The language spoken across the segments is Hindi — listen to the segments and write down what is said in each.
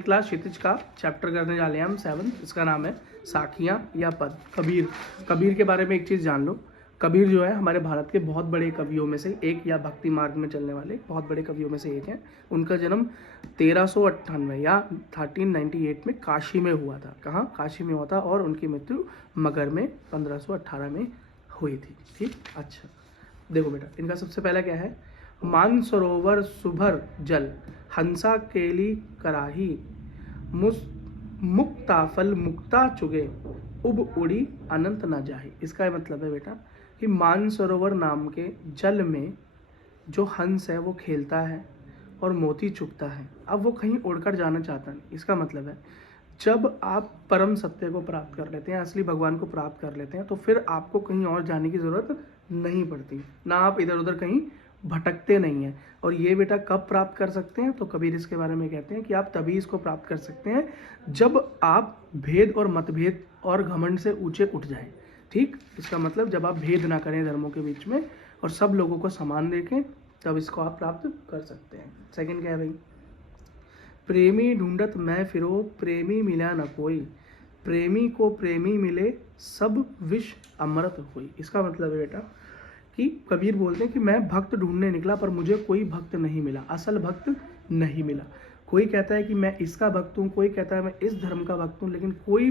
क्लास क्षितिज का चैप्टर करने जा रहे हैं हम 7। इसका नाम है साखियाँ या पद। कबीर। कबीर के बारे में एक चीज़ जान लो। कबीर जो है हमारे भारत के बहुत बड़े कवियों में से एक, या भक्ति मार्ग में चलने वाले बहुत बड़े कवियों में से एक हैं। उनका जन्म 1398 या 1398 में काशी में हुआ था। कहाँ? काशी में हुआ था। और उनकी मृत्यु मगर में 1518 में हुई थी। ठीक, अच्छा देखो बेटा, इनका सबसे पहला क्या है? मान सरोवर सुभर जल, हंसा केली कराही, मुक्ताफल मुक्ता चुगे, उब उड़ी अनंत न जाही। इसका मतलब है बेटा कि मान सरोवर नाम के जल में जो हंस है वो खेलता है और मोती चुगता है। अब वो कहीं उड़कर जाना चाहता नहीं। इसका मतलब है जब आप परम सत्य को प्राप्त कर लेते हैं, असली भगवान को प्राप्त कर लेते हैं, तो फिर आपको कहीं और जाने की ज़रूरत नहीं पड़ती, ना आप इधर उधर कहीं भटकते नहीं हैं। और ये बेटा कब प्राप्त कर सकते हैं? तो कबीर इसके बारे में कहते हैं कि आप तभी इसको प्राप्त कर सकते हैं जब आप भेद और मतभेद और घमंड से ऊंचे उठ जाएं। ठीक, इसका मतलब जब आप भेद ना करें धर्मों के बीच में और सब लोगों को समान देखें, तब इसको आप प्राप्त कर सकते हैं। सेकंड क्या है भाई? प्रेमी ढूंढत मैं फिरो, प्रेमी मिला न कोई, प्रेमी को प्रेमी मिले, सब विष अमृत हुई। इसका मतलब है बेटा कि कबीर बोलते हैं कि मैं भक्त ढूंढने निकला पर मुझे कोई भक्त नहीं मिला, असल भक्त नहीं मिला। कोई कहता है कि मैं इसका भक्त हूँ, कोई कहता है मैं इस धर्म का भक्त हूँ, लेकिन कोई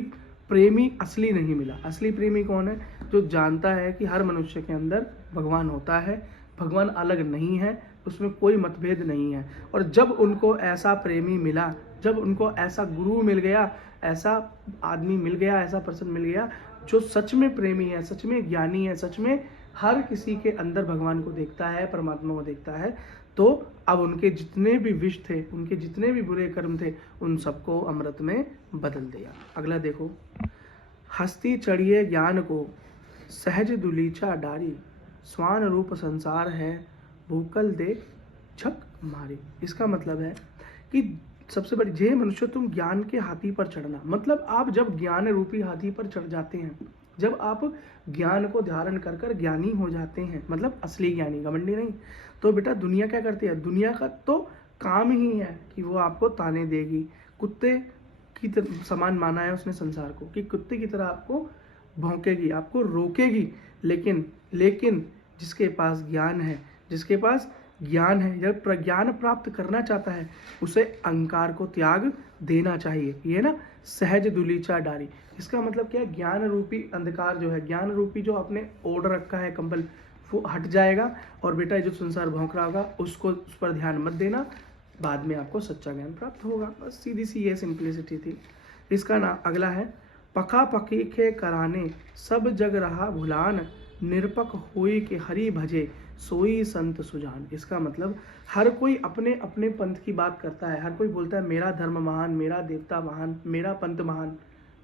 प्रेमी असली नहीं मिला। असली प्रेमी कौन है? जो जानता है कि हर मनुष्य के अंदर भगवान होता है, भगवान अलग नहीं है, उसमें कोई मतभेद नहीं है। और जब उनको ऐसा प्रेमी मिला, जब उनको ऐसा गुरु मिल गया, ऐसा आदमी मिल गया, ऐसा पर्सन मिल गया जो सच में प्रेमी है, सच में ज्ञानी है, सच में हर किसी के अंदर भगवान को देखता है, परमात्मा को देखता है, तो अब उनके जितने भी विष थे, उनके जितने भी बुरे कर्म थे, उन सबको अमृत में बदल दिया। अगला देखो, हस्ती चढ़िए ज्ञान को, सहज दुलीचा डारी, स्वान रूप संसार है, भूकल दे झक मारी। इसका मतलब है कि सबसे बड़ी जे मनुष्य तुम ज्ञान के हाथी पर चढ़ना, मतलब आप जब ज्ञान रूपी हाथी पर चढ़ जाते हैं, जब आप ज्ञान को धारण कर कर ज्ञानी हो जाते हैं, मतलब असली ज्ञानी, घमंडी नहीं, तो बेटा दुनिया क्या करती है? दुनिया का तो काम ही है कि वो आपको ताने देगी। कुत्ते की समान माना है उसने संसार को कि कुत्ते की तरह आपको भौंकेगी, आपको रोकेगी। लेकिन जिसके पास ज्ञान है, जिसके पास ज्ञान है, जब प्रज्ञान प्राप्त करना चाहता है, उसे अहंकार को त्याग देना चाहिए। ये ना सहज दुलीचा डारी, इसका मतलब क्या है? ज्ञान रूपी अंधकार जो है, ज्ञान रूपी जो आपने ओढ़ रखा है कंबल, वो हट जाएगा। और बेटा जो संसार भौंक रहा होगा उसको, उस पर ध्यान मत देना, बाद में आपको सच्चा ज्ञान प्राप्त होगा। बस सीधी सी ये सिंप्लिसिटी थी। इसका ना अगला है, पका पकी के कराने, सब जग रहा भुलान, निरपक हुई के हरि भजे, सोई संत सुजान। इसका मतलब हर कोई अपने अपने पंथ की बात करता है, हर कोई बोलता है मेरा धर्म महान, मेरा देवता महान, मेरा पंथ महान।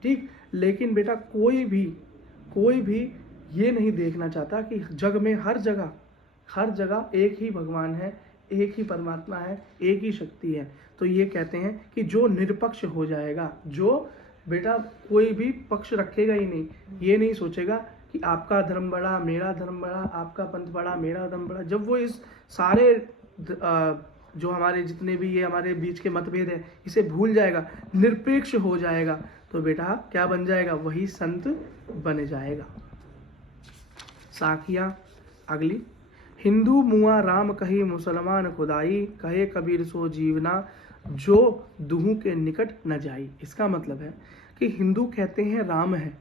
ठीक, लेकिन बेटा कोई भी ये नहीं देखना चाहता कि जग में हर जगह एक ही भगवान है, एक ही परमात्मा है, एक ही शक्ति है। तो ये कहते हैं कि जो निरपक्ष हो जाएगा, जो बेटा कोई भी पक्ष रखेगा ही नहीं, ये नहीं सोचेगा कि आपका धर्म बड़ा, मेरा धर्म बड़ा, आपका पंथ बड़ा, मेरा धर्म बड़ा। जब वो इस सारे जो हमारे जितने भी ये हमारे बीच के मतभेद है, इसे भूल जाएगा, निरपेक्ष हो जाएगा, तो बेटा क्या बन जाएगा? वही संत बन जाएगा। साखियाँ अगली, हिंदू मुआ राम कही, मुसलमान खुदाई, कहे कबीर सो जीवना, जो दुहू के निकट न जाई। इसका मतलब है कि हिंदू कहते हैं राम है,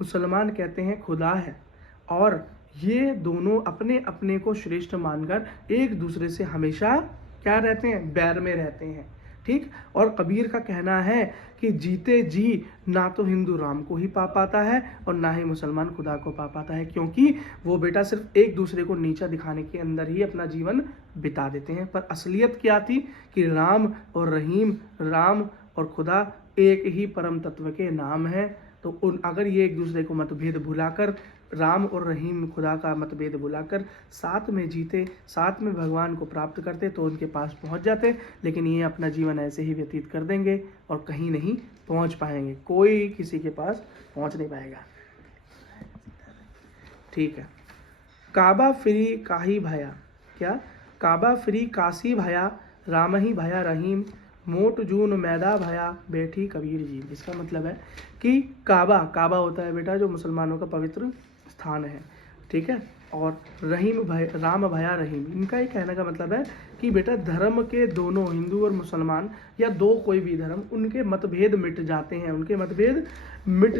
मुसलमान कहते हैं खुदा है, और ये दोनों अपने अपने को श्रेष्ठ मानकर एक दूसरे से हमेशा क्या रहते हैं? बैर में रहते हैं। ठीक, और कबीर का कहना है कि जीते जी ना तो हिंदू राम को ही पा पाता है और ना ही मुसलमान खुदा को पा पाता है, क्योंकि वो बेटा सिर्फ एक दूसरे को नीचा दिखाने के अंदर ही अपना जीवन बिता देते हैं। पर असलियत क्या थी कि राम और रहीम, राम और खुदा एक ही परम तत्व के नाम है। तो अगर ये एक दूसरे को मतभेद भुलाकर, राम और रहीम खुदा का मतभेद भुलाकर साथ में जीते, साथ में भगवान को प्राप्त करते, तो उनके पास पहुंच जाते। लेकिन ये अपना जीवन ऐसे ही व्यतीत कर देंगे और कहीं नहीं पहुंच पाएंगे, कोई किसी के पास पहुंच नहीं पाएगा। ठीक है, काबा फिरी काही भया, क्या? काबा फिरी काशी भया, राम ही भया रहीम, मोट जून मैदा भया बैठी कबीर जी। इसका मतलब है कि काबा होता है बेटा जो मुसलमानों का पवित्र स्थान है, ठीक है। और राम भया रहीम, इनका ये कहने का मतलब है कि बेटा धर्म के दोनों, हिंदू और मुसलमान या दो कोई भी धर्म, उनके मतभेद मिट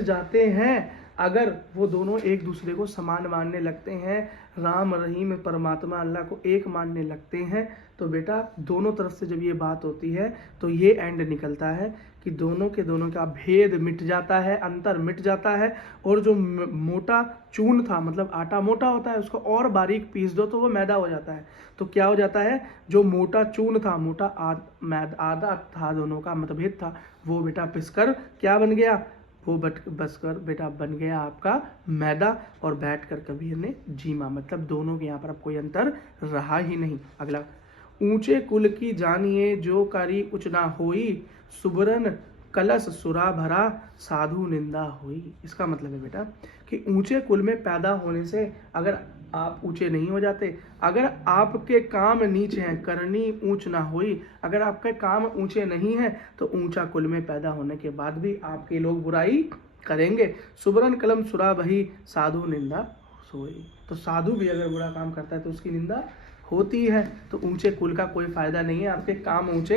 जाते हैं अगर वो दोनों एक दूसरे को समान मानने लगते हैं, राम रहीम परमात्मा अल्लाह को एक मानने लगते हैं। तो बेटा दोनों तरफ से जब ये बात होती है तो ये एंड निकलता है कि दोनों का भेद मिट जाता है, अंतर मिट जाता है। और जो मोटा चून था, मतलब आटा मोटा होता है, उसको और बारीक पीस दो तो वो मैदा हो जाता है। तो क्या हो जाता है, जो मोटा चून था, आधा था, दोनों का मतभेद था, वो बेटा पिसकर क्या बन गया, वो बसकर बेटा बन गया आपका मैदा। और बैठकर कबीर ने जीमा, मतलब दोनों के यहाँ पर अब कोई अंतर रहा ही नहीं। अगला, ऊंचे कुल की जानिए जो करी उच ना होई, सुबरन कलश सुरा भरा साधु निंदा हुई। इसका मतलब है बेटा कि ऊंचे कुल में पैदा होने से अगर आप ऊंचे नहीं हो जाते, अगर आपके काम नीचे हैं, करनी ऊंच ना हुई, अगर आपके काम ऊंचे नहीं हैं तो ऊंचा कुल में पैदा होने के बाद भी आपके लोग बुराई करेंगे। सुबरन कलम सुरा भई साधु निंदा सोई। तो साधु भी अगर बुरा काम करता है तो उसकी निंदा होती है। तो ऊंचे कुल का कोई फायदा नहीं है, आपके काम ऊंचे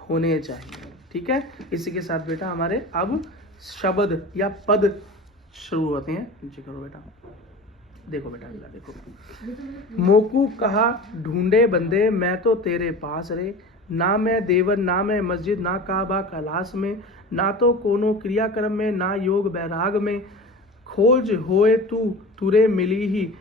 होने चाहिए, ठीक है। इसी के साथ बेटा हमारे अब शब्द या पद शुरू होते हैं। नीचे करो बेटा, देखो बेटा अगला देखो, मोकू कहा ढूंढे बंदे मैं तो तेरे पास रे, ना मैं देवन ना मैं मस्जिद ना काबा कैलाश में, ना तो कोनो क्रियाक्रम में ना योग बैराग में, खोज होए तू तुरे मिली ही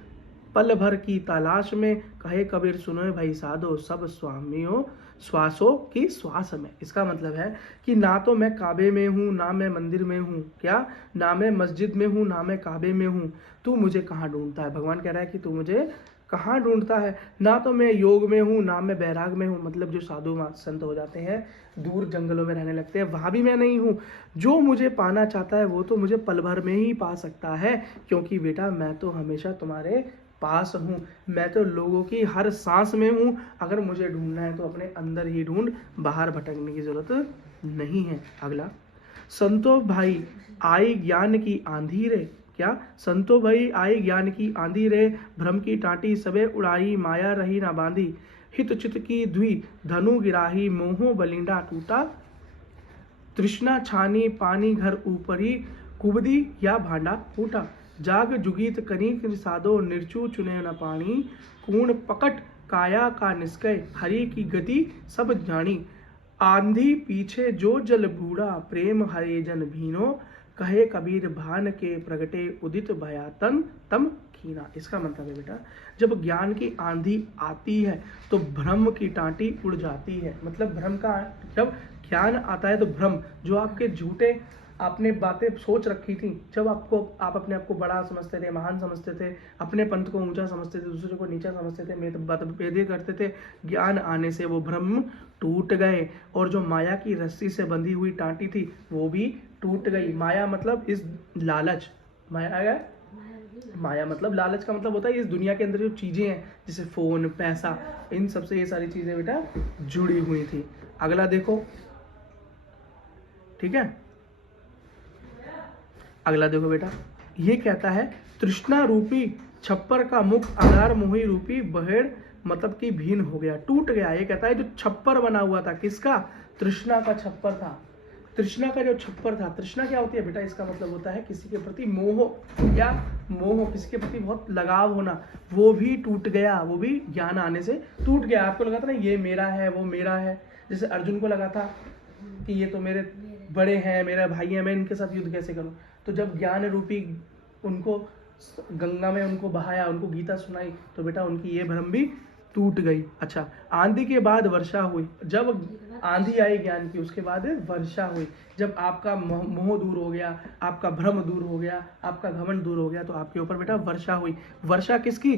पल भर की तलाश में, कहे कबीर सुनो भाई साधो सब स्वामियों श्वासों की श्वास में। इसका मतलब है कि ना तो मैं काबे में हूँ ना मैं मंदिर में हूँ, क्या ना मैं मस्जिद में हूँ ना मैं काबे में हूँ, तू मुझे कहाँ ढूंढता है। भगवान कह रहा है कि तू मुझे कहाँ ढूंढता है। ना तो मैं योग में हूँ ना मैं बैराग में हूँ, मतलब जो साधु संत हो जाते हैं, दूर जंगलों में रहने लगते हैं, वहाँ भी मैं नहीं हूँ। जो मुझे पाना चाहता है वो तो मुझे पल भर में ही पा सकता है, क्योंकि बेटा मैं तो हमेशा तुम्हारे पास हूँ, मैं तो लोगों की हर सांस में हूँ। अगर मुझे ढूंढना है तो अपने अंदर ही ढूंढ, बाहर भटकने की जरूरत नहीं है। अगला, संतो भाई आई ज्ञान की आंधी रे, क्या संतो भाई आई ज्ञान की आंधी रे, भ्रम की टाटी सबे उड़ाई माया रही ना बांधी, हित चित की द्वि धनु गिराही मोहो बलिंडा टूटा, तृष्णा छानी पानी घर ऊपरी कुबदी या भांडा फूटा, जाग जुगीत कनिक साधो निर्चू चुने न पानी, कूण पकट काया का निष्कय हरि की गति सब जानी, आंधी पीछे जो जल बूढ़ा प्रेम हरे जन भीनो, कहे कबीर भान के प्रगटे उदित भयातन तम खीना। इसका मतलब है बेटा जब ज्ञान की आंधी आती है तो भ्रम की टांटी उड़ जाती है। मतलब भ्रम का, जब ज्ञान आता है तो भ्रम, जो आपके झूठे आपने बातें सोच रखी थी, जब आप अपने आप को बड़ा समझते थे, महान समझते थे, अपने पंथ को ऊंचा समझते थे, दूसरे को नीचा समझते थे, मतभेद करते थे, ज्ञान आने से वो भ्रम टूट गए और जो माया की रस्सी से बंधी हुई टांटी थी वो भी टूट गई। माया मतलब इस लालच, माया मतलब लालच का मतलब होता है इस दुनिया के अंदर जो चीजें हैं जैसे फोन, पैसा, इन सबसे ये सारी चीजें बेटा जुड़ी हुई थी। अगला देखो, ठीक है, अगला देखो बेटा, ये कहता है तृष्णा रूपी छप्पर का मुख अनार मोही रूपी बहेड़, मतलब कि भीन हो गया, टूट गया। ये कहता है जो छप्पर बना हुआ था, किसका, तृष्णा का छप्पर था, तृष्णा का जो छप्पर था। तृष्णा क्या होती है बेटा, इसका मतलब होता है किसी के प्रति मोह, या मोह किसी के प्रति बहुत लगाव होना, वो भी टूट गया, वो भी ज्ञान आने से टूट गया। आपको लगा था ना ये मेरा है वो मेरा है, जैसे अर्जुन को लगा था कि ये तो मेरे बड़े हैं, मेरा भाई है, मैं इनके साथ युद्ध कैसे करूं। तो जब ज्ञान रूपी उनको गंगा में उनको बहाया, उनको गीता सुनाई, तो बेटा उनकी ये भ्रम भी टूट गई। अच्छा, आंधी के बाद वर्षा हुई, जब आंधी आई ज्ञान की उसके बाद वर्षा हुई, जब आपका मोह दूर हो गया, आपका भ्रम दूर हो गया, आपका घमंड दूर हो गया, तो आपके ऊपर बेटा वर्षा हुई। वर्षा किसकी,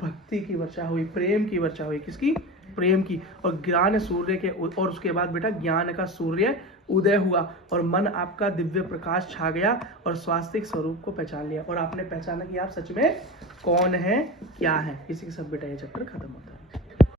भक्ति की वर्षा हुई, प्रेम की वर्षा हुई, किसकी, प्रेम की। और ज्ञान सूर्य के, और उसके बाद बेटा ज्ञान का सूर्य उदय हुआ और मन आपका दिव्य प्रकाश छा गया और स्वास्तिक स्वरूप को पहचान लिया और आपने पहचाना कि आप सच में कौन है, क्या है। इसी के साथ बेटा ये चैप्टर खत्म होता है।